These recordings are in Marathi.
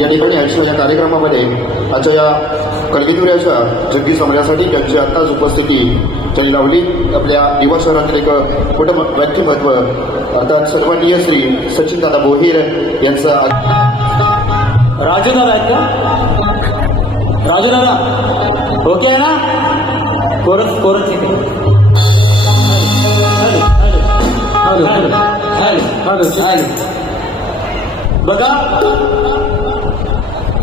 या ठिकाणी आयुष्य या कार्यक्रमामध्ये आजच्या या कलगीतुऱ्याच्या जगदी समऱ्यासाठी त्यांची आत्ताच उपस्थिती त्यांनी लावली. आपल्या दिवा शहरातील एक मोठं व्यक्तिमत्व अर्थात सर्वणीय श्री सचिनदादा भोईर यांचा. राजूदादा आहेत का? राजूदादा ओके आहे ना? कोरच ठीक आहे. बघा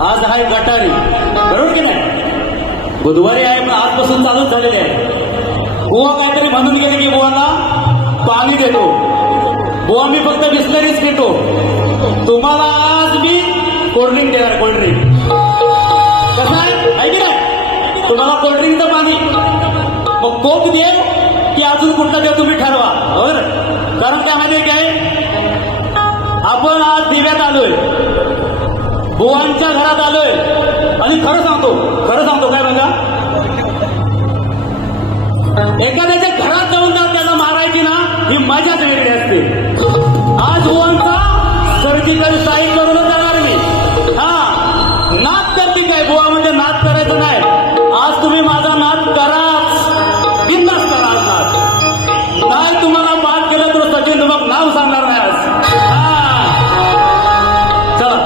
आज आहे गटारी, बरोबर की नाही? बुधवारी आहे पण आजपासून चालूच झालेले आहे. बुवा काहीतरी म्हणून गेले की बुवाला पाणी देतो. बुवा मी फक्त बिस्लरीच पितो. तुम्हाला आज मी कोल्ड्रिंक देणार. कोल्ड्रिंक कसं आहे की नाही? तुम्हाला कोल्ड्रिंकचं पाणी मग कोक देव की अजून कुठला देव तुम्ही ठरवा. बरोबर? कारण त्यामध्ये काय आपण आज दिव्यात आलोय, बुवांच्या घरात आलोय आणि खरं सांगतो काय बघा, एखाद्याच्या घरात जाऊन जर त्याला मारायची ना ही मजाच वेगळी असते. आज बुवांचा सर्जिकल स्ट्राईक करूनच जाणार मी. हा नाद करते काय बुवा म्हणजे नाद करायचं नाही. आज तुम्ही माझा नाद कराच, बिंदास करा. आज नाद नाही तुम्हाला पाठ केलं तर सचिन तुम्हाला नाव सांगणार नाही आज. चला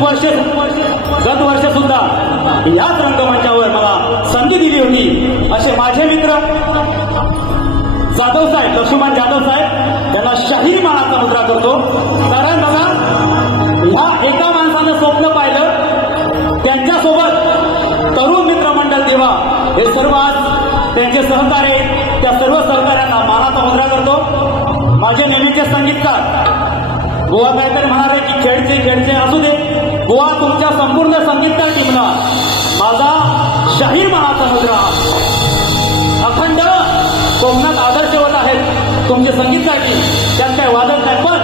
गत वर्ष सुद्धा याच रंगमंचावर मला संधी दिली होती. असे माझे मित्र जाधव साहेब, लक्ष्मण जाधव साहेब, त्यांना शाहीर मानाचा मुद्रा करतो. कारण बघा, ह्या एका माणसानं स्वप्न पाहिलं, त्यांच्यासोबत तरुण मित्रमंडळ देवा हे सर्व आज त्यांचे सहकारी, त्या सर्व सहकाऱ्यांना मानाचा मुद्रा करतो. माझे नेहमीचे संगीतकार गोवा काहीतरी म्हणाले की खेळचे असू दे, गोवा तुमच्या संपूर्ण संगीतकार टीमला माझा शाहीर मानाचा मुद्रा. अखंड कोकणात आदर्शवत आहेत तुमचे संगीतकार टीम, त्यात काही वादच नाही. पण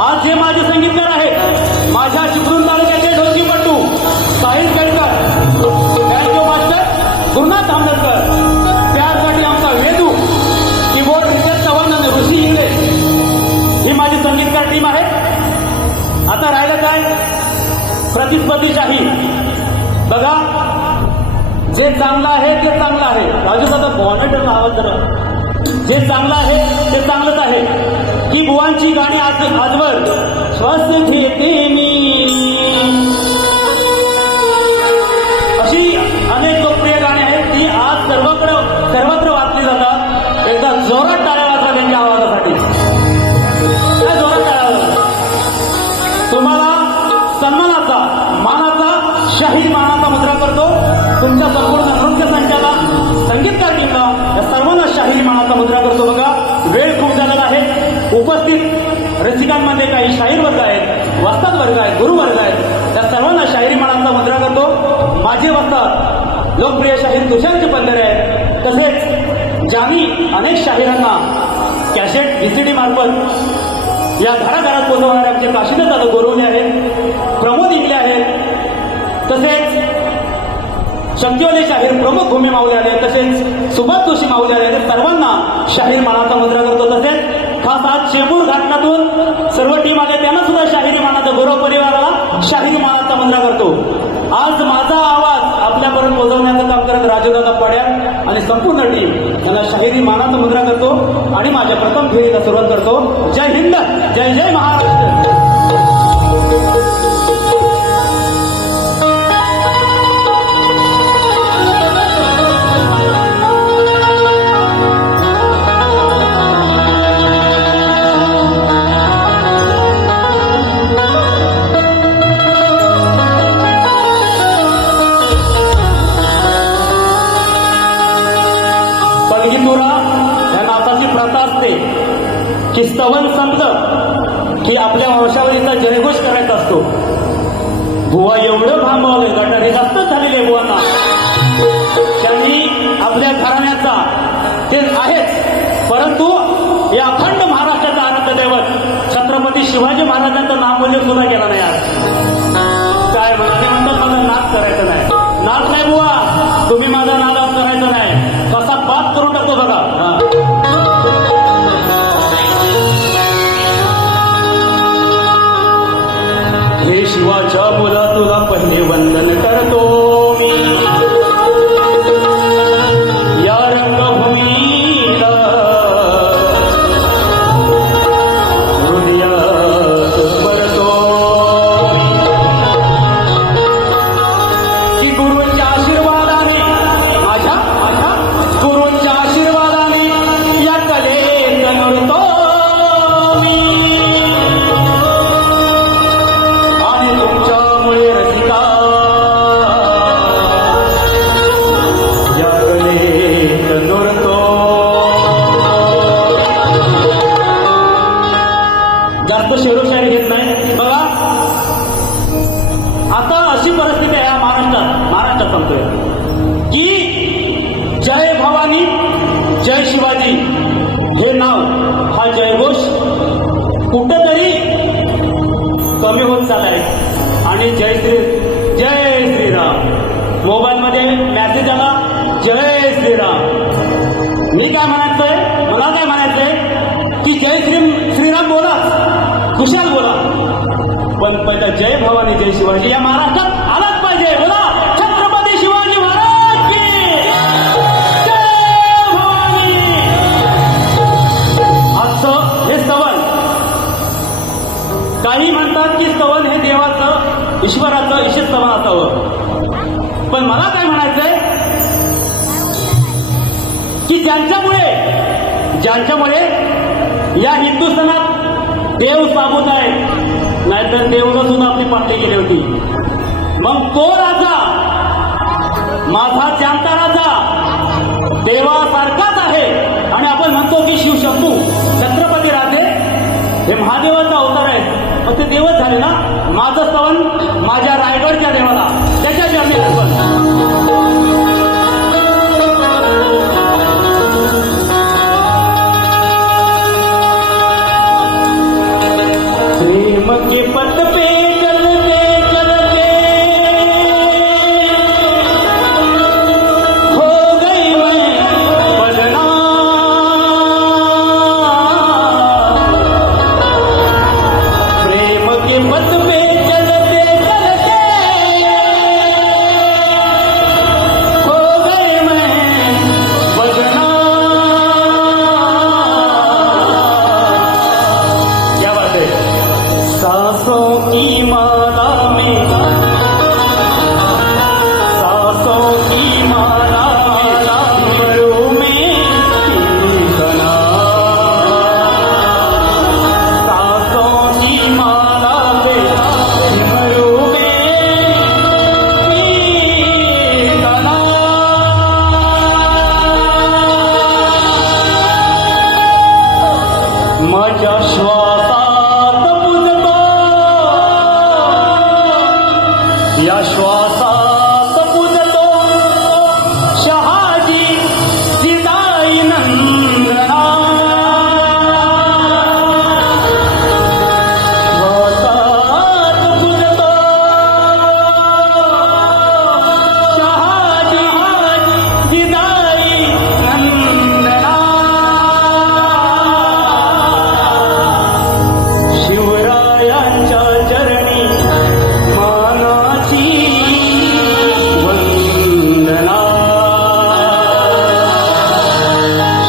आज जे माझे संगीतकार आहेत, माझ्या चिपळूण तालुक्याचे ढोलकीपट्टू साहिल केळकर, बँजो मास्टर गुरुनाथ आंबेडकर, त्यासाठी आमचा वेदू कीबोर्ड रितेश चव्हाण आणि ऋषी इंगळे, ही माझी संगीतकार टीम आहे. आता राहिलं काय, प्रतिस्पर्धीशाही. बघा, जे चांगलं आहे ते चांगलं आहे. राजू दादा बॉनेटरला आवाज जरा. जे चांगलं आहे ते चांगलंच आहे. की बुवांची गाणी आजवर श्वास घेते मी, अशी अनेक लोकप्रिय गाणी आहेत ती आज सर्वत्र वाचली जातात. एकदा जोरात टाळ्या वाजवा त्यांच्या आवाजासाठी. काय जोरात टाळ्या वाजवा. तुम्हाला सन्मानाचा, मानाचा, शाहीर मानाचा मुद्रा करतो. तुमच्या संपूर्ण नृत्य संचाला, संगीतकार टीमला, या सर्वांना शाहीर मानाचा मुद्रा करतो. बघा, वेळ खूप झालेला आहे. उपस्थित रसिकांमध्ये काही शाहीर वर्ग आहेत, वस्ताद वर्ग आहेत, गुरु वर्ग आहेत, त्या सर्वांना शाहीर मानाचा मुद्रा करतो. माझे वस्ताद लोकप्रिय शाहीर तुषारचे पंधरे आहेत. तसेच ज्यांनी अनेक शाहिरांना कॅसेट व्हीसीडी मार्फत या घराघरात पोहोचवणारे आमचे काशीनाथ दादा गोरवले आहेत, प्रमोद इंगले आहेत, तसेच शक्तिवाले शाहीर प्रमुख भूमी माऊली आले, तसेच सुभाष जोशी माऊली आले. सर्वांना शाहीर मानाचा मुद्रा करतो. तसेच खास आज चेंबूर घाटनातून सर्व टीम आले, त्यांना सुद्धा शाहिरी मानाचा, गौरव परिवाराला शाहिरी मानाचा मुद्रा करतो. आज माझा आवाज आपल्यापर्यंत पोहोचवण्याचं काम करत राजूदादा पड्याळ आणि संपूर्ण टीम त्यांना शाहिरी मानाचा मुद्रा करतो आणि माझ्या प्रथम फेरीला सुरुवात करतो. जय हिंद, जय जय महाराष्ट्र. की स्तवन संपलं की आपल्या वंशावळीचा जयघोष करायचा असतो. बुवा एवढं भांबवलं, गटारी जास्तच झालेले बुवांना. त्यांनी आपल्या घराण्याचा ते आहेच, परंतु या अखंड महाराष्ट्राचा आराध्य दैवत छत्रपती शिवाजी महाराजांचं नामोल्लेख सुद्धा केला नाही. आज काय म्हणतात, मला नाच करायचं नाही. नाच नाही बुवा, तुम्ही माझा नाद करायचा नाही. कसा बात करून टाकतो बघा. हे शिवाच्या मुला तुला पहिले वंदन करतो मी, या रंगभूमीला हृदयात भरतो की गुरूंच्या आशीर्वादाने, माझ्या गुरूंच्या आशीर्वादाने या कलेत नृतो मी. तुमच्यामुळे रसिका या कलेत नुरतो. जास्त शेरोशायरी घेत नाही. बघा, आता अशी परिस्थिती आहे महाराष्ट्रात सांगतोय की जय भवानी, जय शिवाजी हे नाव, हा जयघोष कुठंतरी कमी होत चाललाय. आणि जय श्रीराम मोबाईलमध्ये मेसेज आला, जय श्रीराम. मी काय म्हणायचंय, मला काय म्हणायचंय की जय श्रीराम बोला, खुशाल बोला, पण पहिला जय भवानी जय शिवाजी या महाराष्ट्रात आलाच पाहिजे. बोला, छत्रपती शिवाजी महाराज की जय भवानी. आजचं हे स्तवन, काही म्हणतात की स्तवन हे देवाचं ईश्वराचं ईशस्तवन असावं. पण मला काय म्हणायचंय की ज्यांच्यामुळे या हिंदुस्थानात देव साबूत आहे, नाहीतर देवनं सुद्धा आपली पातळी केली होती. मग तो राजा, माझा जाणता राजा देवासारखाच आहे. आणि आपण म्हणतो की शिवशंभू छत्रपती राजे हे महादेवाचा अवतार आहे. मग ते देवच झाले ना. माझं स्तवन माझ्या रायगडच्या देवाला, त्याच्या आम्ही अर्पण. प्रेम के पथ पे चलते चलते हो गई मैं बदनाम. प्रेम के पथ पे चलते चलते हो गई मैं बदनाम. क्या बात है. सांसों की माला में, सांसों की माला मरू में कीर्तना. सांसों की माला पे मरू में कीर्तना. माझ्या श्वासात बुजतो, या श्वासात बुजतो शहाजी जिजाई नंदना. श्वासात बुजतो शहाजी जिजाई नंदना. शिवरायांच्या चरणी मानाची वंदना.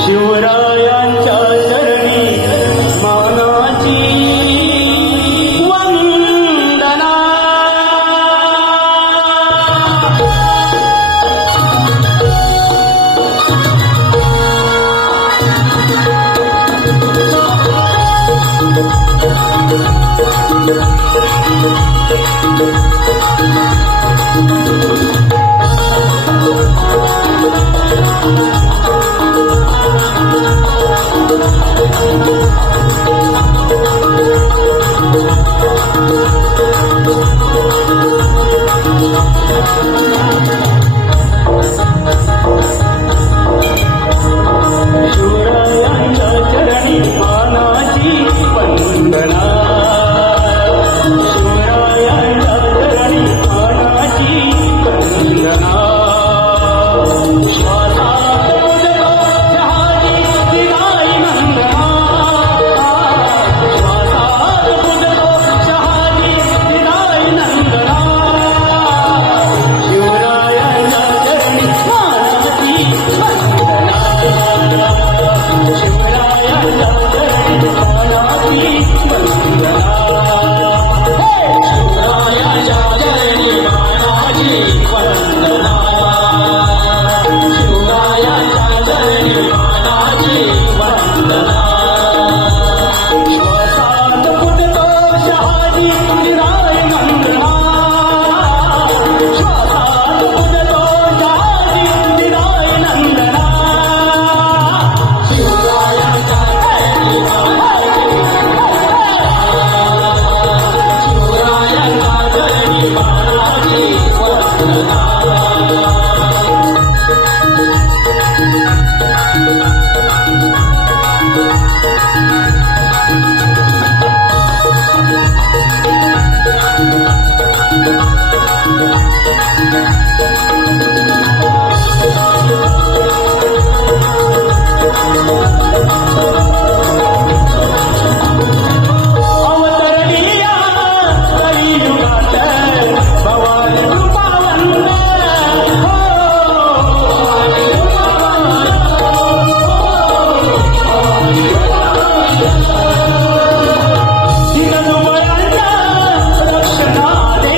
शिवरायांच्या चरणी मानाची वंदना. शिवरायांच्या चरणी मानाची वंदना. शिवरायांच्या चरणी मानाची वंदना. श्वासात बुजतो शहाजी जिजाई नंदना. श्वासात बुजतो शहाजी जिजाई नंदना. शिवरायांच्या चरणी मानाची वंदना. शिवरायांच्या चरणी मानाची वंदना. शिवरायांच्या चरणी मानाची वंदना. शिवरायांच्या चरणी मानाची वंदना. श्वासात बुजतो शहाजी जिजाई नंदना. श्वासात बुजतो शहाजी जिजाई नंदना. शिवरायांच्या चरणी मानाची शिवरायांच्या चरणी मानाची वंदना. अवतरणीया कलियुगात भवानी कृपावंत. हो, भवानी कृपावंत. दीनदुबळांच्या रक्षणाने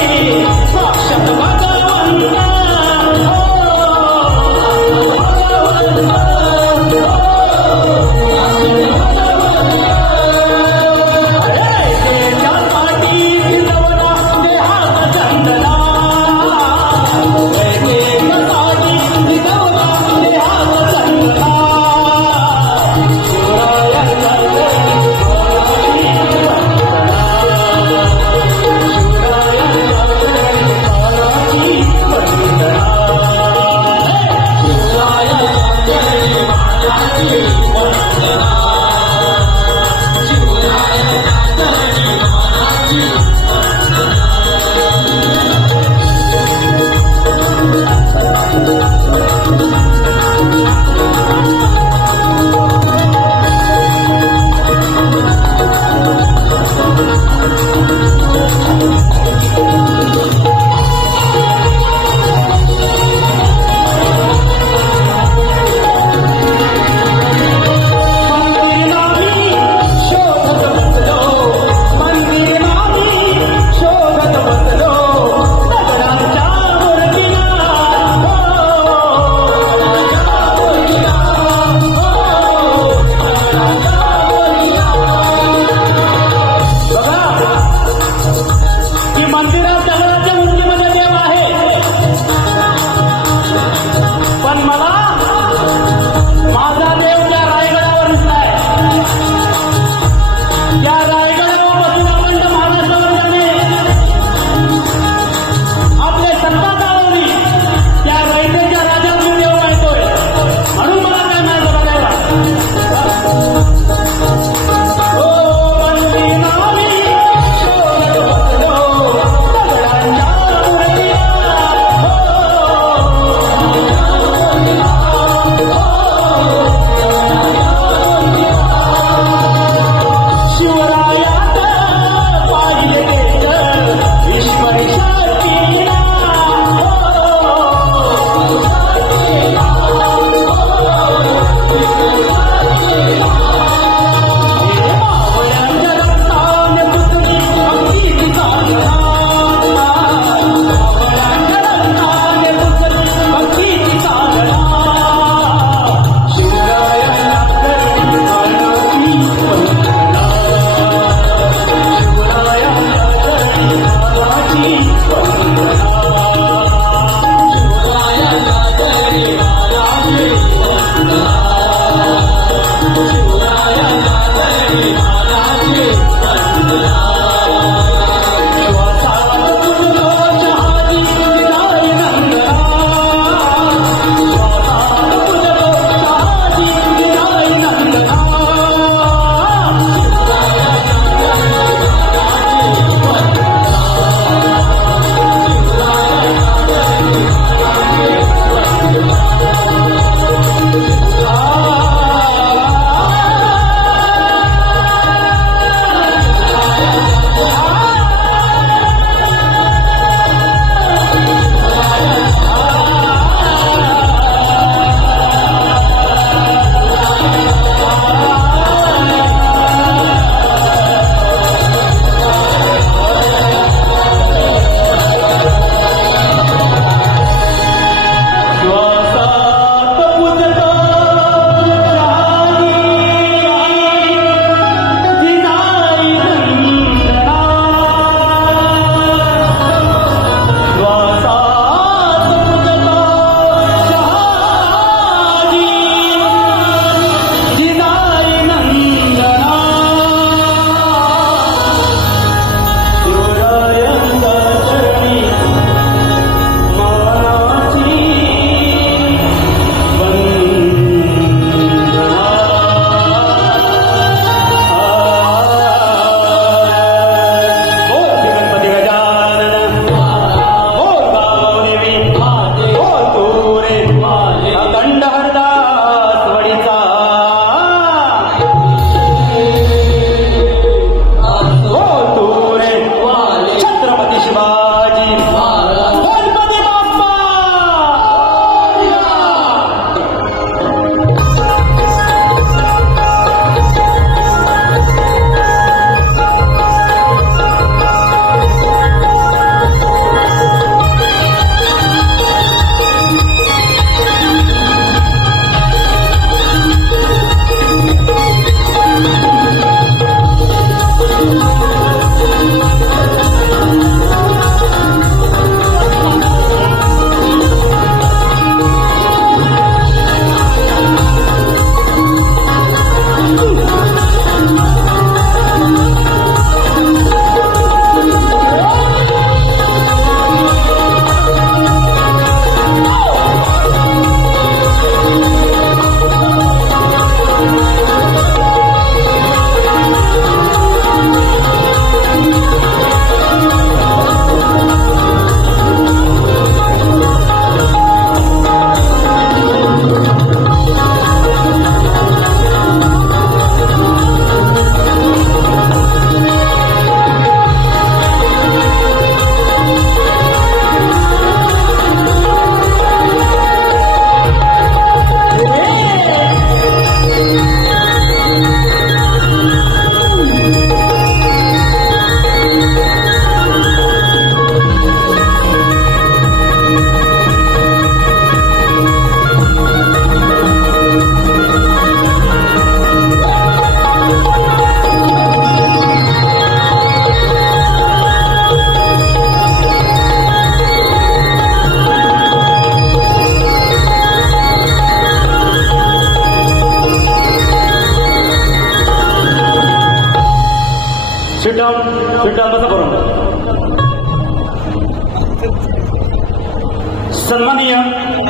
सन्माननीय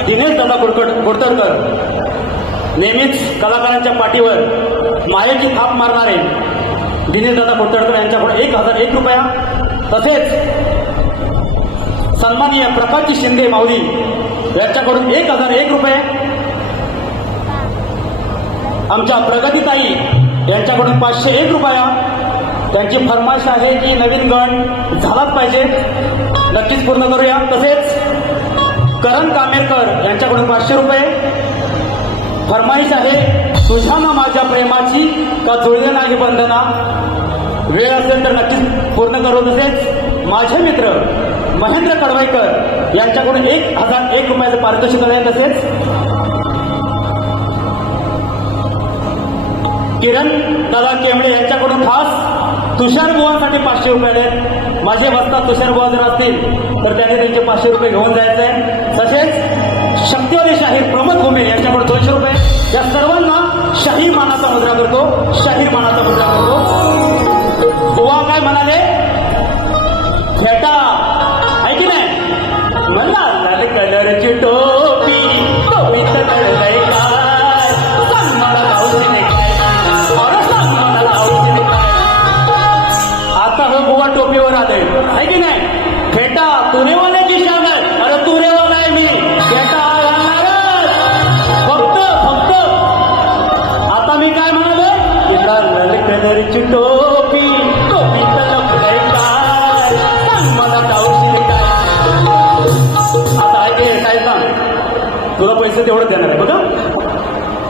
दिनेश दादा कोडतरकर नेहमीच कलाकारांच्या पाठीवर मायेची थाप मारणारे दिनेश दादा कोडतरकर यांच्याकडून 1001 रुपया, तसेच सन्माननीय प्रकाशजी शिंदे माऊली यांच्याकडून 1001 रुपये, आमच्या प्रगतीताई यांच्याकडून 501 रुपया. त्यांची फरमाईश आहे की नवीन गण झालाच पाहिजे, नक्कीच पूर्ण करूया. तसेच करण कामेरकर यांच्याकडून 500 रुपये. फरमाईश आहे तुझ्या ना माझ्या प्रेमाची का जुळले नाही बंधना, वेळ असेल तर नक्कीच पूर्ण करू. तसेच माझे मित्र महेंद्र कडवाईकर यांच्याकडून 1001 रुपयाचं पारितोषिक आहे. तसेच किरण दादा केमळे यांच्याकडून खास तुषार बुवांसाठी 500 रुपये आहेत. माझे वस्ता तुषार बुवा जर असतील तर त्यांनी त्यांचे 500 रुपये घेऊन जायचे आहे. तसेच शक्तिवादी शाहीर प्रमोद घुमे यांच्याकडून 200 रुपये. या सर्वांना शाहीर मानाचा मुद्रा करतो, शाहीर मानाचा मुद्रा करतो. बुवा काय म्हणाले, फेटा आहे की नाही, म्हणा लाल कलरची टोपी, टोपीत कळलंय काय, सांग मला लावून काय, अरे सांग मला लावून काय. आता हो बुवा टोपीवर आले आहे की नाही. फेटा तुरेवाल्याची शागत, अरे तुरेवाला आहे मी, फेटा घालणारच फक्त फक्त. आता मी काय म्हणालो, लाल कलरची टोपी, टोपीत लपलंय काय, सांग मला लावून काय. आता ऐके काय सांग, तुला पैसे तेवढं देणार आहे बघा.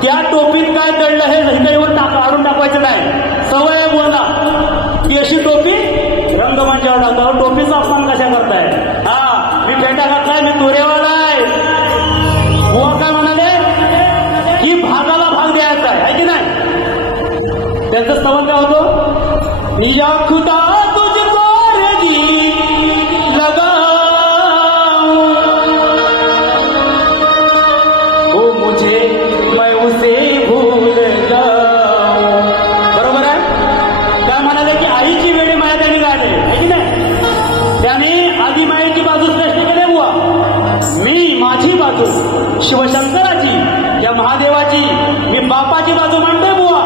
त्या टोपीत काय दडलं हे हिच्यावर काढून टाकवायचं नाही, सवय आहे बोला. ती अशी टोपी रंगमंचावर टाकतो, टोपीचा अपमान कशा करताय. हा मी फेटा घातलाय, मी तुरेवाला आहे. बुवा काय म्हणाले की भागाला भाग द्यायचा आहे की नाही. त्यांचं स्तवन काय होतं, या खुदा तुझको रजी लगाऊं, वो मुझे मैं उसे भूल जाऊं. बरोबर आहे. काय म्हणाले की आईची वेळी माया त्यांनी गायले आहे की नाही. त्याने आधी मायेची बाजू श्रेष्ठ केली बुवा, मी माझी बाजू शिवशंकराची या महादेवाची, मी बापाची बाजू मांडते बुवा.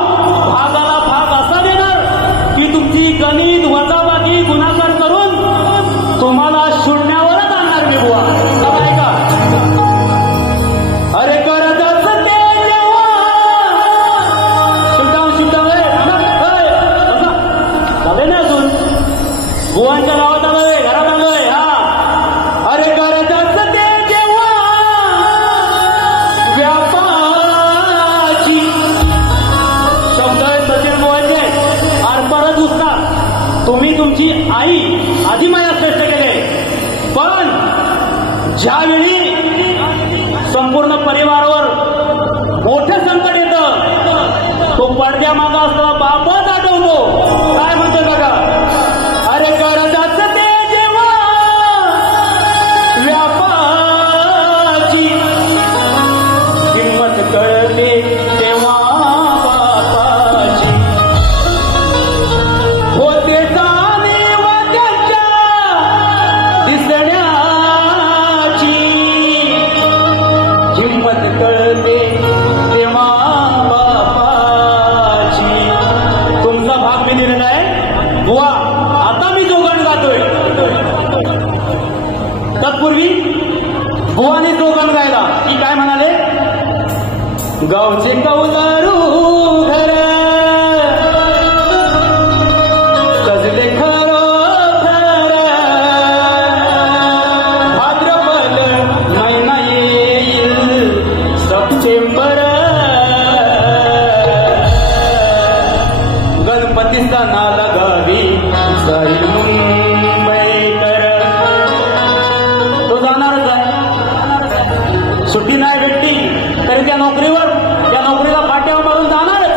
भागाला भाग असा देणार की तुमची गणित वजाबाकी गुणाकार करून तुम्हाला शून्यावरच आणणार मी बुवा. काय का अरे करतच ते जेव्हा शुद्धाव झाले ना अजून बुवांच्या गावात आलोय, घरात आलोय. हा अरे करतच ते जेव्हा व्यापाची शब्द आहे सचिन बुवांचे. आणि परत उसका तुम्ही तुमची आई आधी माया श्रेष्ठ केले, पण ज्यावेळी संपूर्ण परिवारावर मोठं संकट येतं तो पडद्यामागं असलेला बापच आठवतो. काय म्हणतो बघा, अरे करतात ते जेव्हा व्यापाची किंमत कळते तेव्हा बापाची, होते जाणीव त्याच्या दिसण्याची, किंमत कळते तेव्हा बापाची. तुमचा भाग मी दिलेला आहे बुवा. आता मी जो गाणं गातोय तत्पूर्वी बुवाने जो गाणं गायला की काय म्हणाले, गावचे कौलारू घर सजले खरोखर, भाद्रपद महिना येईल सप्टेंबर, गणपती सणाला गावी जाईल मुंबईकर. तो जाणारच आहे, सुट्टी नाही भेटली तरी त्या नोकरीला फाट्यावर मारून जाणारच.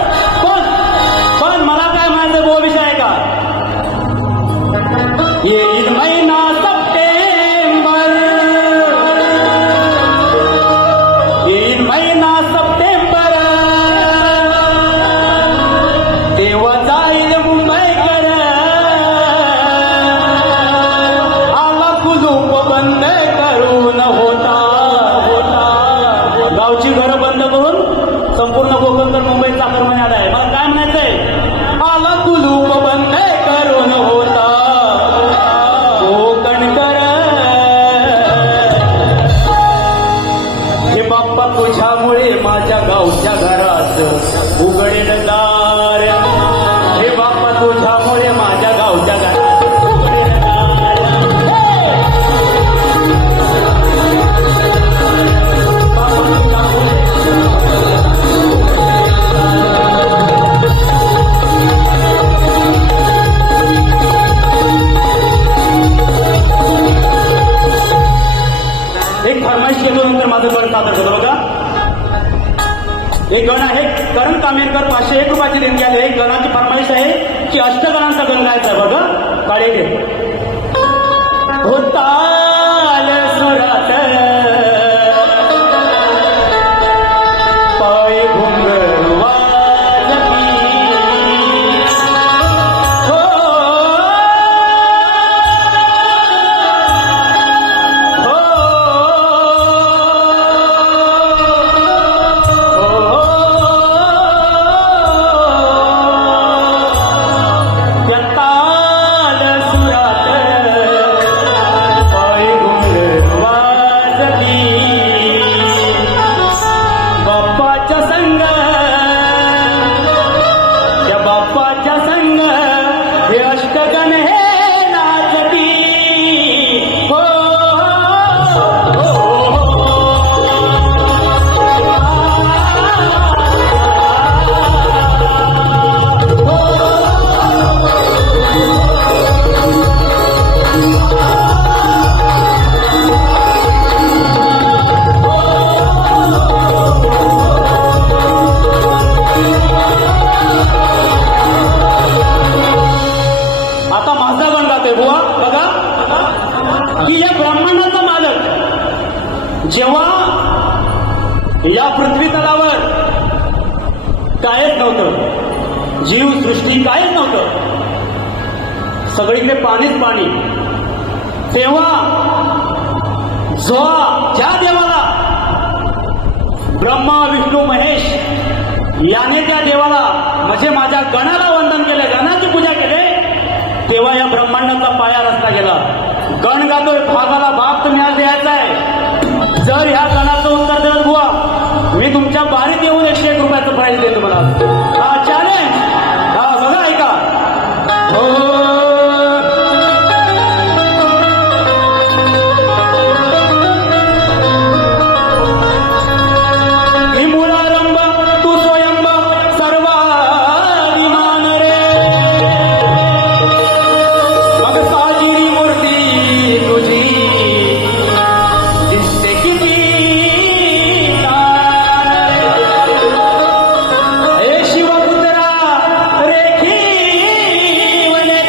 एक फरमाईश केल्यानंतर माझं गण सादर करतो बघा. एक गण आहे करण कामेरकर 501 रुपयाची देणगी आली आहे. गणाची फरमाईश आहे की अष्टगणांचा गण गायचा आहे बघा. काळे घे ताल सुरात पाय घुंगर वाजती हो या ताल सुरात पाय घुंगर वाजती बाप्पाच्या संग या बाप्पाच्या संग हे अष्टगण हे नाचती हो, हो, आता माझा गण गातोय बुवा बघा की या ब्रह्मांडाचा मालक जेव्हा या पृथ्वी तलावर कायच नव्हतं, जीव सृष्टी कायच नव्हतं, सगळीकडे पाणीच पाणी, तेव्हा ज्या देवाला ब्रह्मा विष्णू महेश याने त्या देवाला म्हणजे माझ्या गणाला वंदन केले, गणाची पूजा केले, तेव्हा या ब्रह्मांडाचा पाया रचला गेला. गण गातोय भागाला भाग तुम्ही आज द्यायचा आहे. जर ह्या गणाचं उत्तर दिलं बुवा मी तुमच्या बारीत येऊन 101 रुपयाचं प्राईज देतो मला. हा चॅलेंज. हा बघा ऐका हो मूलारंभ तू स्वयंभ सर्वाधिमान रे मग साजिरी मूर्ती तुझी दिसते किती छान रे. हे शिवपुत्रा रेखी वने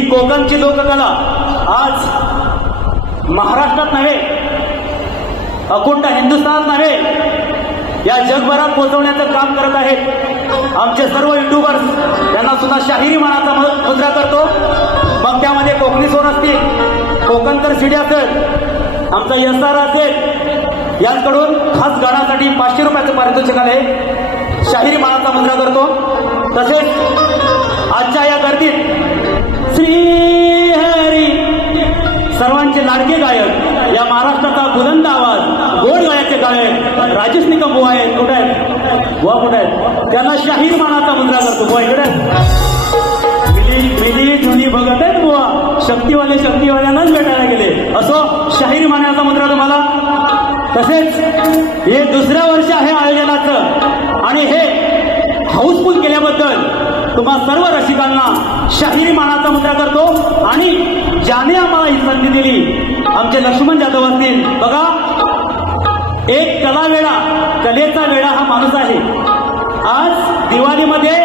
ही कोकणची लोककला आज महाराष्ट्रात नव्हे, अखंड हिंदुस्थानात नव्हे, या जगभरात पोहोचवण्याचं काम करत आहेत आमचे सर्व युट्यूबर्स. त्यांना सुद्धा शाहिरी मानाचा मुद्रा करतो. मग त्यामध्ये कोकणी सोन असतील, कोकणकर सिडी असेल, आमचा यसार असेल, यांकडून खास गाण्यासाठी 500 रुपयाचं पारितोषिक आले. शाहिरी मानाचा मुद्रा करतो. तसेच आजच्या या गर्दीत श्री हरी सर्वांचे लाडके गायक, या महाराष्ट्राचा बुलंद आवाज, गोड गायचे गायक राजेश निकम बुवा आहेत. कुठे आहेत बुवा? कुठे आहेत? त्यांना शाहीर मानाचा मुद्रा करतो. बुवा इकडे मिली जुनी बघत आहेत बुवा. शक्तीवाल्यांनाच भेटायला गेले. असो, शाहीर मानाचा मुद्रा तुम्हाला. तसेच हे दुसऱ्या वर्ष आहे आयोजनाचं आणि हे हाऊसफुल केल्याबद्दल तुम्हा सर्व रसिकांना शाहिरी मानाचा मुद्रा करतो. आणि ज्याने आम्हाला ही संधी दिली आमचे लक्ष्मण जाधव असतील. बघा, एक कलावेडा, कलेचा वेडा हा माणूस आहे. आज दिवाळीमध्ये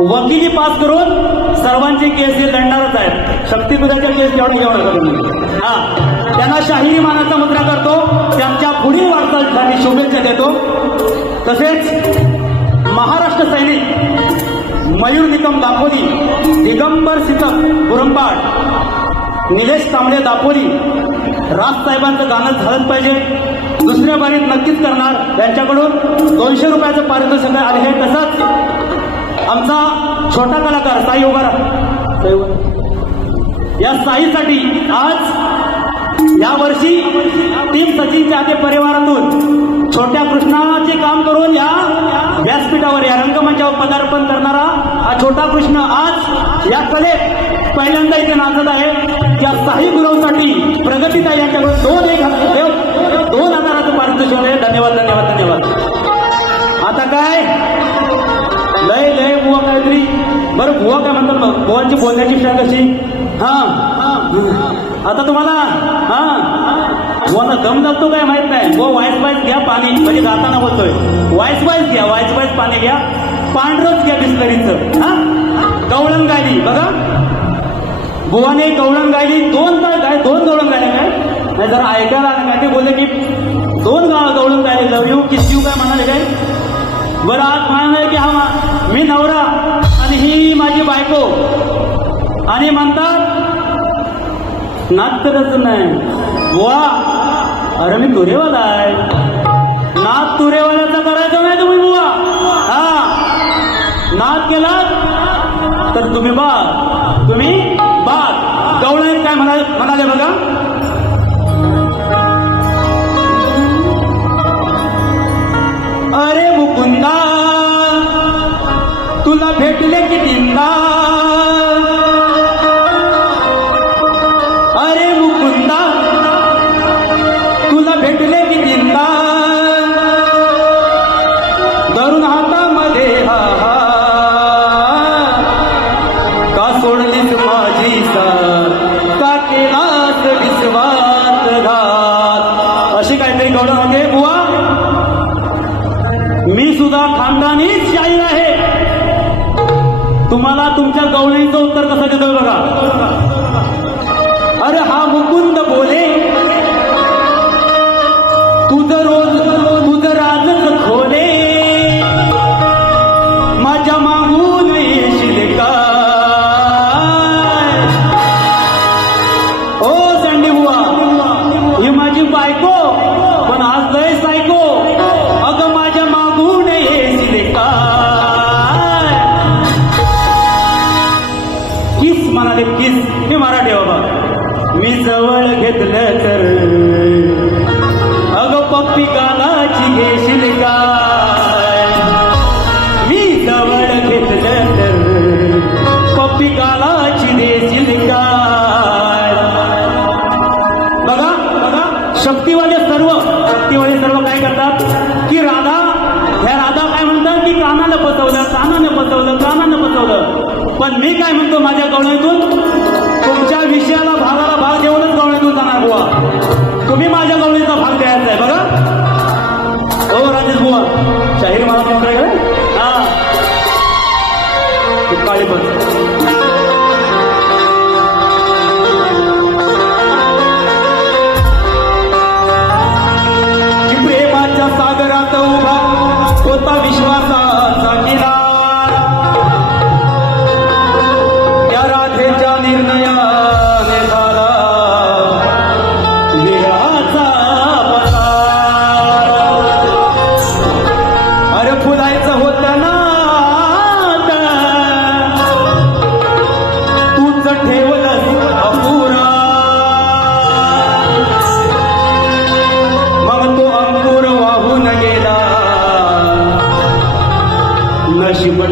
वकिली पास करून सर्वांचे केस हे लढणारच आहेत. शक्तीपीठाच्या केस जेवढं करून त्यांना शाहिरी मानाचा मुद्रा करतो. त्यांच्या पुढील वाटचालीसाठी शुभेच्छा देतो. तसेच महाराष्ट्र सैनिक मयूर निकम दापोली, दिगंबर सितक मुरंबाड, निलेश तांबडे दापोली, राजसाहेबांचं गाणं झालंच पाहिजे, दुसऱ्या बारीत नक्कीच करणार. त्यांच्याकडून 200 रुपयाचं पारितोषिक आले आहे. तसंच आमचा छोटा कलाकार साई उभारा, या साईसाठी आज यावर्षी टीम सचिन चाहते परिवारातून छोट्या कृष्णाचे काम करून या व्यासपीठावर, या रंगमंचावर पदार्पण करणारा हा छोटा कृष्ण आज या कलेत पहिल्यांदा इथे नाचत आहे. त्या साई गुरुसाठी प्रगतीताई यांच्याकडून 2,000चं पारितोषिक आहे. धन्यवाद धन्यवाद धन्यवाद. आता काय लय बुवा काहीतरी बरं, बुवा काय म्हणतात, बुवांची बोलण्याची स्टाईल कशी? आता तुम्हाला बुवाचा दम लागतो काय माहित नाही. बुवा वाईस घ्या पाणी, म्हणजे गाताना बोलतोय. वाईस घ्या, वाईस पाणी घ्या, पांढरच घ्या बिस्लरीचं. गवळण गायली बघा, बुवाने गवळण गायली. 2 गवळण गायले काय नाही, जरा ऐकायला आलं काय ते बोलले की 2 गवळण गायले. लव यू किस यू काय म्हणाले काय? बरं, आज म्हणाले की हा मी नवरा आणि ही माझी बायको, आणि म्हणतात नात करत नाही. वा, अरे मी तुरेवाला आहे. नात तुरेवाल्याचा करायचं नाही तुम्ही बुवा. नात केलात तर तुम्ही बाद गवळण काय म्हणाले बघा. अरे मुकुंदा तुला भेटले की तीनदा, अरे मुकुंदा तुला भेटले की तीनदा, धरून हातामध्ये हा का सोडलीस माझी साथ, का केलास विश्वासघात. अशी काहीतरी गवळण होते बुवा. मी सुद्धा खानदानीच शाहीर आहे. तुम्हाला तुमच्या गवळणीचं उत्तर कसं देतोय बघा. अरे हा मुकुंद बोले, तुझं राजच खोले, माझ्या मागून येशील काय? ओ संडी बुवा, ही माझी बायको पण आज लय सायको. अगं माझ्या मागून येशील काय? किस म्हणाले, किस. मी मराठी बाबा. मी जवळ घेतलं तर अगं पप्पी गालाची घेशील काय? मी जवळ घेतलं तर पप्पी गालाची देशील काय? बघा बघा, शक्तीवाले सर्व काय करतात की ह्या राधा काय म्हणतात की कानानं पचवलं. पण मी काय म्हणतो, माझ्या गवळणीतून तुमच्या विषयाला भागाला भाग देऊनच गवळणीतून जाणार बुवा. तुम्ही माझ्या गवळणीचा भाग द्यायचा आहे बघा. हो राजेश बुवा, शाहीर महाराज म्हणताय का? काळी पण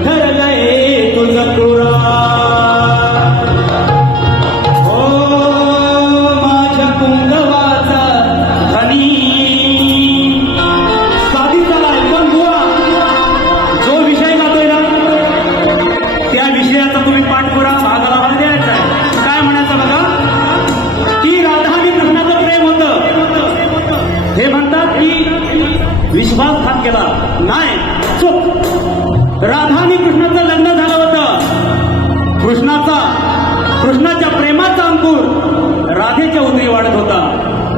ठरलंय तुझं क्रूरा हो माझ्या कुंगवाचा धनी साधी झालाय पण बुवा जो विषय गातोय ना त्या विषयाचा तुम्ही पाठपुरावा भागाला मला द्यायचा आहे. काय म्हणायचं बघा की राधा आणि कृष्णाचं प्रेम होतं हे म्हणतात की विश्वासघात केला नाही चूक राधा आणि कृष्णाचं लग्न झालं होतं कृष्णाच्या प्रेमाचा अंकुर राधेच्या उतरी वाढत होता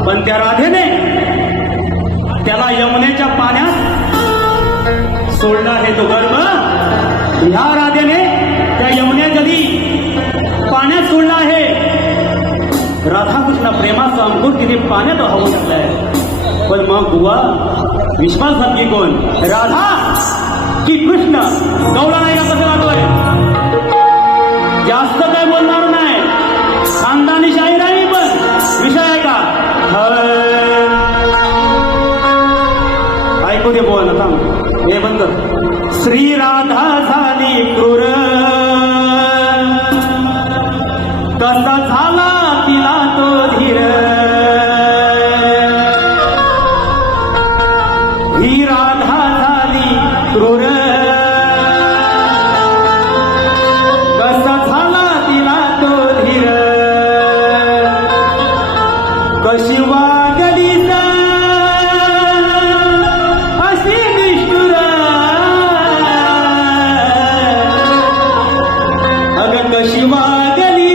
पण त्या राधेने त्याला यमुनेच्या पाण्यात सोडला आहे तो गर्भ ह्या राधेने त्या यमुने जली पाण्यात सोडला आहे राधाकृष्ण प्रेमाचा अंकुर तिने पाण्यात वाहू शकलाय पण मग बुवा विश्वासघातकी कोण राधा की कृष्ण गवळा नाही का कसं वाटतोय जास्त काय बोलणार नाही खानदानी शाहीर आहे पण विषय आहे का ऐकू दे बोल थांब हे बंद श्री राधा झाली क्रूर कसा झाला तिला तो धीर ही राधा झाली क्रूर कसा झाला तिला तो धीर कशी वागली अशी निष्ठुर अग कशी वागली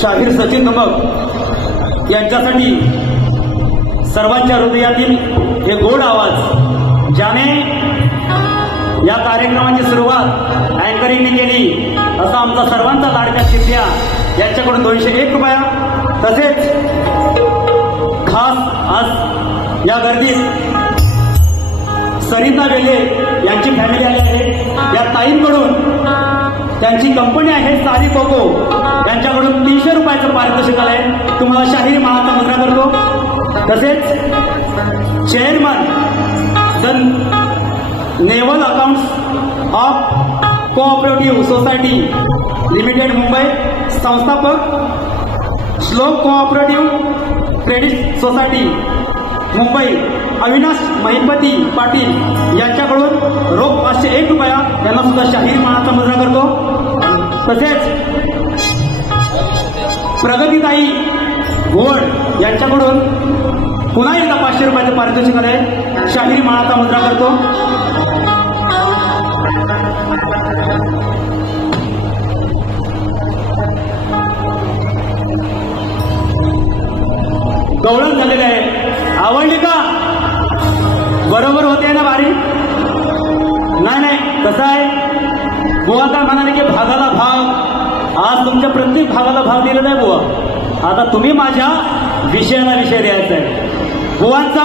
शाहीर सचिन धमक यांच्यासाठी सर्वांच्या हृदयातील हे गोड आवाज, ज्याने या कार्यक्रमाची सुरुवात अँकरिंगने केली, असा आमचा सर्वांचा लाडका चित्या यांच्याकडून 201 रुपया. तसेच खास आज या गर्दीत सरिता बेले यांची फॅमिली आली आहे. या ताईंकडून त्यांची कंपनी आहे सारी कोको, त्यांच्याकडून 300 रुपयाचं पारितोषिक आलंय. तुम्हाला शाहीर महाचा मुद्रा करतो. तसेच chairman the naval accounts of cooperative society limited Mumbai, संस्थापक श्लोक cooperative credit society Mumbai Avinash Mahipati Patil यांच्याकडून रोख 501 रुपया, यांना सुद्धा शाहीर मानाचा मुद्रा करतो. तसेच प्रगतीताई घोड यांच्याकडून पुन्हा एकदा 500 रुपयाचे पारितोषिक आहे, शाहीर मानाचा मुद्रा करतो. गवळण झालेलं आहे. आवडली का? बरोबर होते ना बारी? नाही, कसं आहे, बुवा काय म्हणाले की भागाला भाग. आज तुमच्या प्रत्येक भागाला भाग दिलेला आहे बुवा. आता तुम्ही माझ्या विषयाला विषय द्यायचा आहे. बुवांचा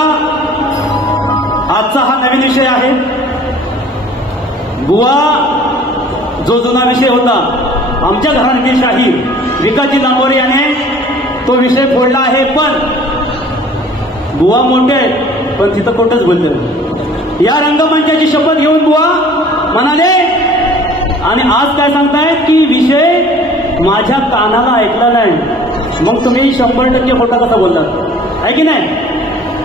आजचा हा नवीन विषय आहे. बुवा जो जुना विषय होता आमच्या घराण्यातील शाहीर विकासजी लांबोरे याने तो विषय फोडला आहे. पण बुवा मोठे आहेत, पण तिथं खोटंच बोलतात. या रंगमंचाची शपथ घेऊन बुवा म्हणाले, आणि आज काय सांगताय की विषय माझ्या कानाला ऐकला नाही. मग तुम्ही 100% खोटं कसं बोललात, आहे की नाही?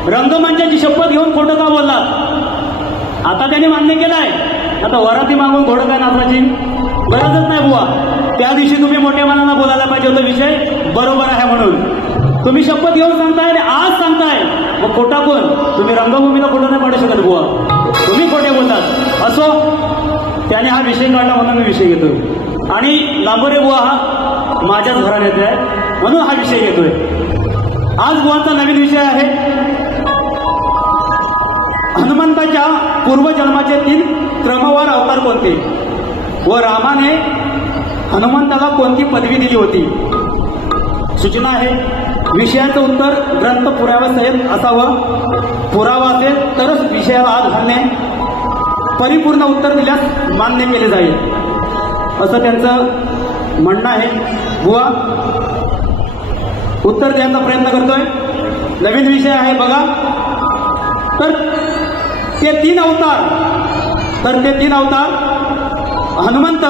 रंगमंचाची शपथ घेऊन खोटं का बोललात? आता त्यांनी मान्य केलंय. आता वराती मागून घोडं काय नाचवायची गरजच नाही बुवा. त्या दिवशी तुम्ही मोठ्या मनानं बोलायला पाहिजे होता, विषय बरोबर आहे म्हणून. तुम्ही शपथ घेऊन सांगताय आणि आज सांगताय, मग खोटा कोण? तुम्ही रंगभूमीला खोटं नाही पाडू शकत बुवा, तुम्ही खोटे बोलतात. असो, त्याने हा विषय काढला म्हणून मी विषय घेतोय. आणि लांबोरे बुवा हा माझ्याच घराण्यात आहे म्हणून हा विषय घेतोय. आज बुवांचा नवीन विषय आहे, हनुमंताच्या पूर्वजन्माचे 3 क्रमवार अवतार कोणते व रामाने हनुमंताला कोणती पदवी दिली होती. सूचना आहे, विषयाचं उत्तर ग्रंथ पुराव्यासहित असावं. पुरावा असेल तरच विषयाला आत घालणे, परिपूर्ण उत्तर दिल्यास मान्य केले जाईल, असं त्यांचं म्हणणं आहे. बुवा उत्तर द्यायचा प्रयत्न करतोय. नवीन विषय आहे बघा. तर ते 3 अवतार हनुमंत,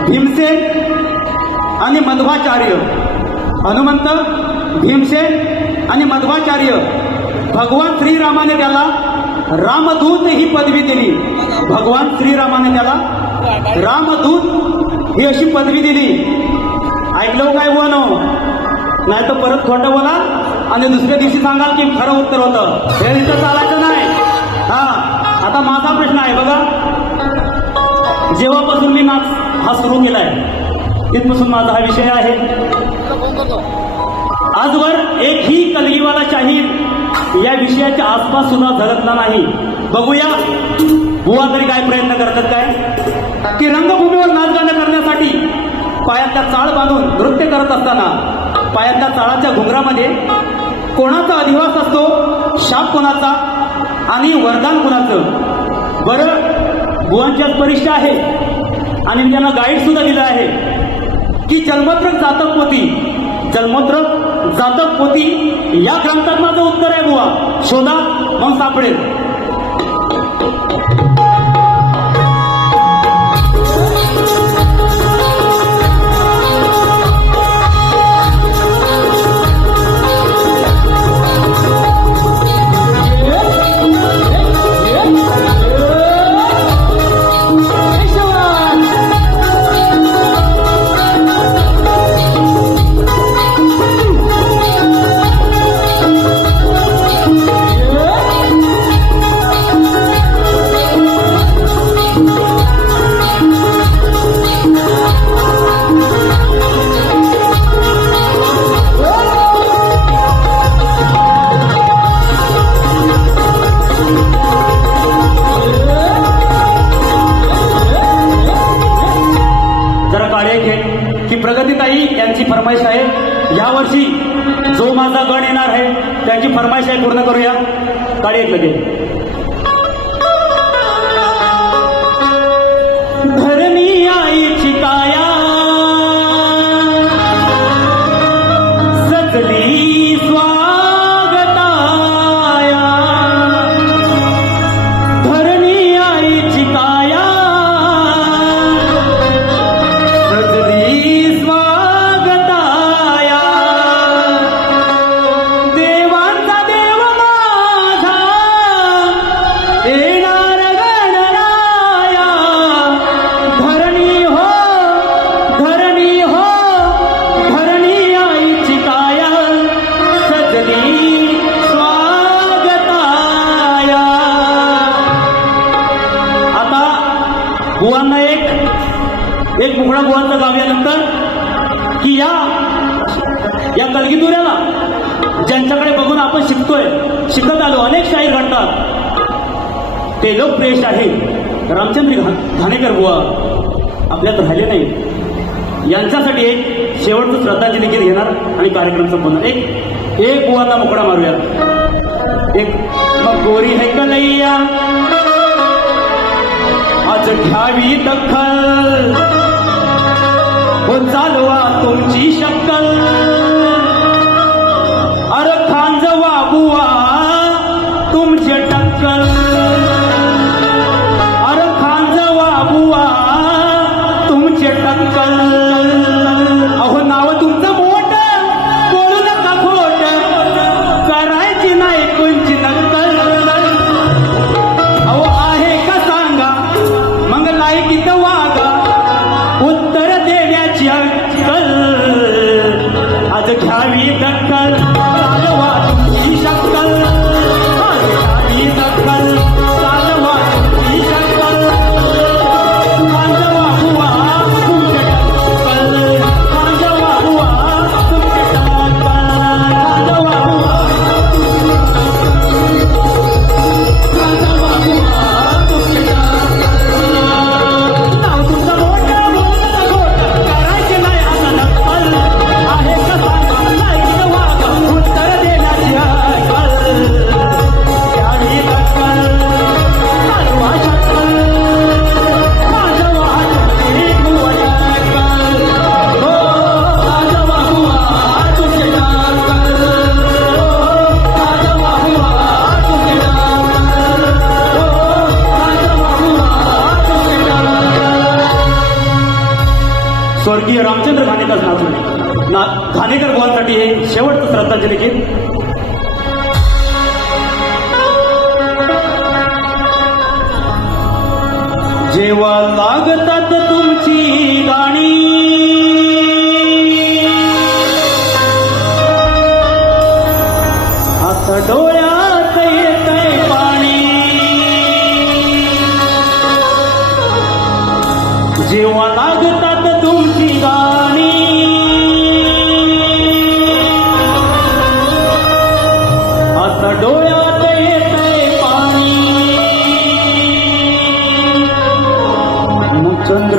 भीमसेन आणि मध्वाचार्य. हनुमंत, भीमसेन आणि मध्वाचार्य. भगवान श्रीरामाने त्याला रामदूत ही पदवी दिली. भगवान श्रीरामाने त्याला रामदूत ही अशी पदवी दिली. ऐकलं काय बोनो? नाही तर परत खोटं बोला आणि दुसऱ्या दिवशी सांगाल की खरं उत्तर होतं. हे इथं चालायचं नाही. आता माझा प्रश्न आहे बघा, जेव्हापासून मी नाच हा सुरू केलाय तिथपासून माझा हा विषय आहे. आजवर एकही कलगीवाला शाहीर या विषयाच्या आसपास सुद्धा झळकला नाही. बघूया बुवा तरी काय प्रयत्न करतात काय, की रंगभूमीवर नाचगाणं करण्यासाठी पायातल्या चाळ बांधून नृत्य करत असताना पायातल्या चाळाच्या घुंगरामध्ये कोणाचा अधिवास असतो, शाप कोणाचा आणि वरदान कोणाचं? बरं, बुवांच्याच परीक्षा आहे आणि मी त्यांना गाईड सुद्धा दिलं आहे की जन्मोत्रक जातक पोथी या ग्रंथात माझं उत्तर आहे बुवा. शोधा, मग सापडेल. त्यांची फरमाईश आहे. यावर्षी जो माझा गण येणार आहे त्यांची फरमाईश आहे, पूर्ण करूया. ताळी एक लगे. धरणी आईची काया सजली स्वागताया. धरणी आईची काया सजली स्वागताया. देवांचा देव माझा येणार गणराया. धरणी हो धरणी हो धरणी आईची काया सजली स्वागताया. आता बुवांना एक मुकडा बुवांचं गाव्यानंतर की या कलगीतुऱ्याला ज्यांच्याकडे बघून आपण शिकत आलो, अनेक शाहीर घडतात, ते लोकप्रिय शाहीर रामचंद्र घाणेकर बुवा आपल्यात राहिले नाही. यांच्यासाठी एक शेवटचं श्रद्धांजली गीत घेणार आणि कार्यक्रम संपवणार. एक बुवांना मुकडा मारूया. एक मग गोरी है कलैया आज घ्यावी दखल, हो चालवा तुमची शक्कल. अर खांजवा बुवा तुमचे टक्कल. अर खांजवा बुवा तुमचे टक्कल. अहो नाव तुमचं मोठं, बोलू नका खोट, करायची नाही कोणची नक्कल. अहो आहे का सांगा मग लायकीत वागा, उत्तर देण्याची अक्कल. आज घ्यावी दक्कल, चालवा तुमची शक्कल. आज घ्यावी दक्कल, चालवा तुमची शक्कल. खांजवा बुवा तुमचे टक्कल. खांजवा बुवा तुमचे टक्कल. खांजवा बुवा खांजवा बुवा तुमचे टक्कल. नाव तुमचं मोठं, बोलू नका खोट, करायचे नाही आता नक्कल. आहे का सांगा लायकीत वागा, उत्तर देण्याची अक्कल. घ्यावी दक्कल, चालवा शक्कल. खांजवा तुमची बुवा टक्कल. हो खांजवा बुवा तुमचे टक्कल. हो खांजवा बुवा तुमचे टक्कल. हो खांजवा बुवा तुमचे टक्कल. स्वर्गीय रामचंद्र घाणेकर घाणेकर बुवांसाठी हे शेवटचं श्रद्धांजली गीत. जेव्हा लागतात तुमची गाणी आता डोळ्यात येतंय पाणी. जेव्हा लागतात तुमची गाणी आता डोळ्यात येतंय पाणी. मग चंद्र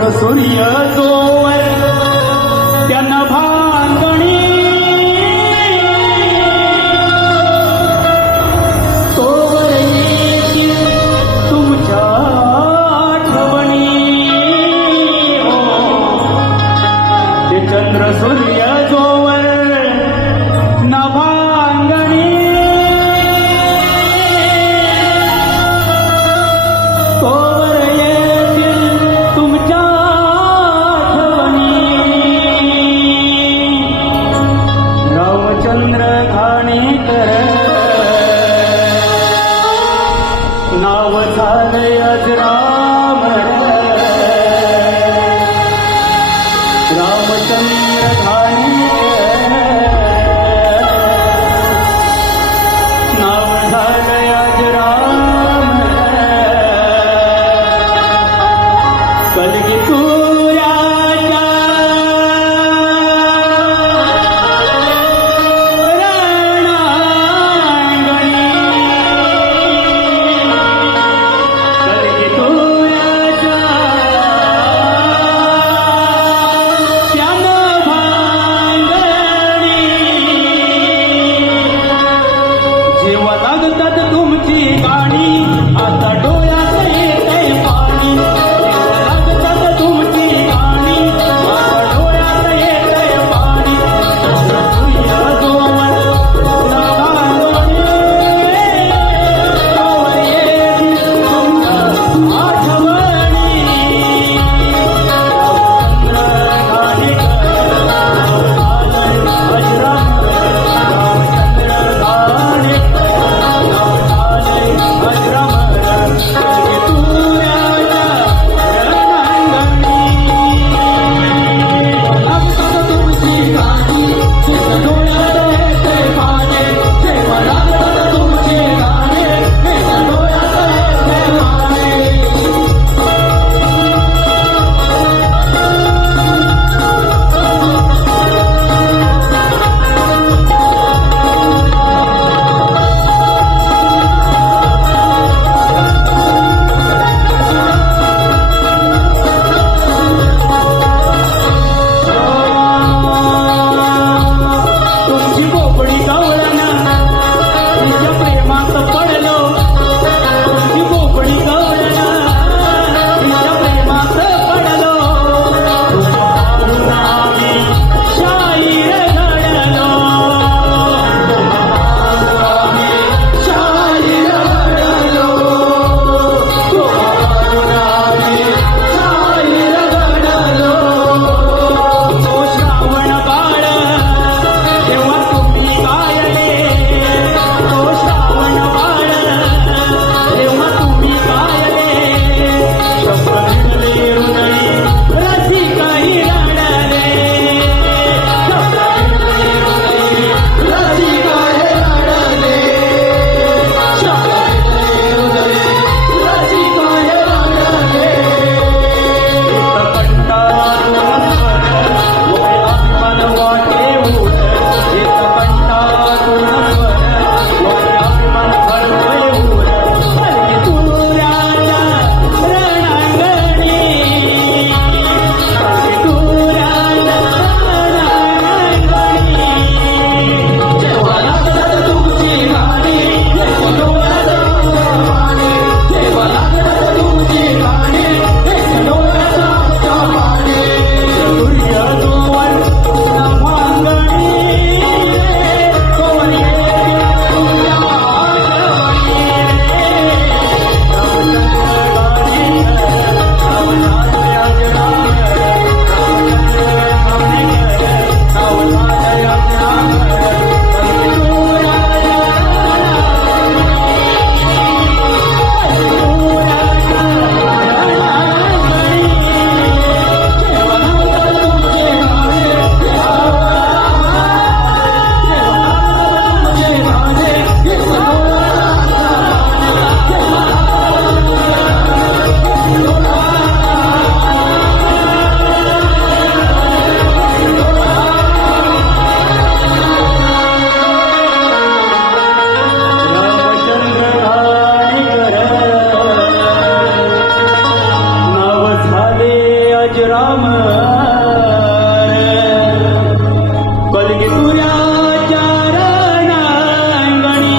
कलगीतुराच्या रणांगणी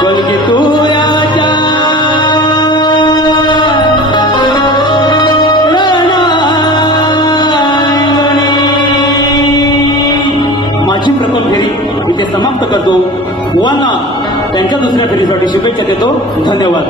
कलगीतुराच्या रणांगणी माझी प्रथम फेरी इथे समाप्त करतो. बुवांना त्यांच्या दुसऱ्या फेरीसाठी शुभेच्छा देतो. धन्यवाद.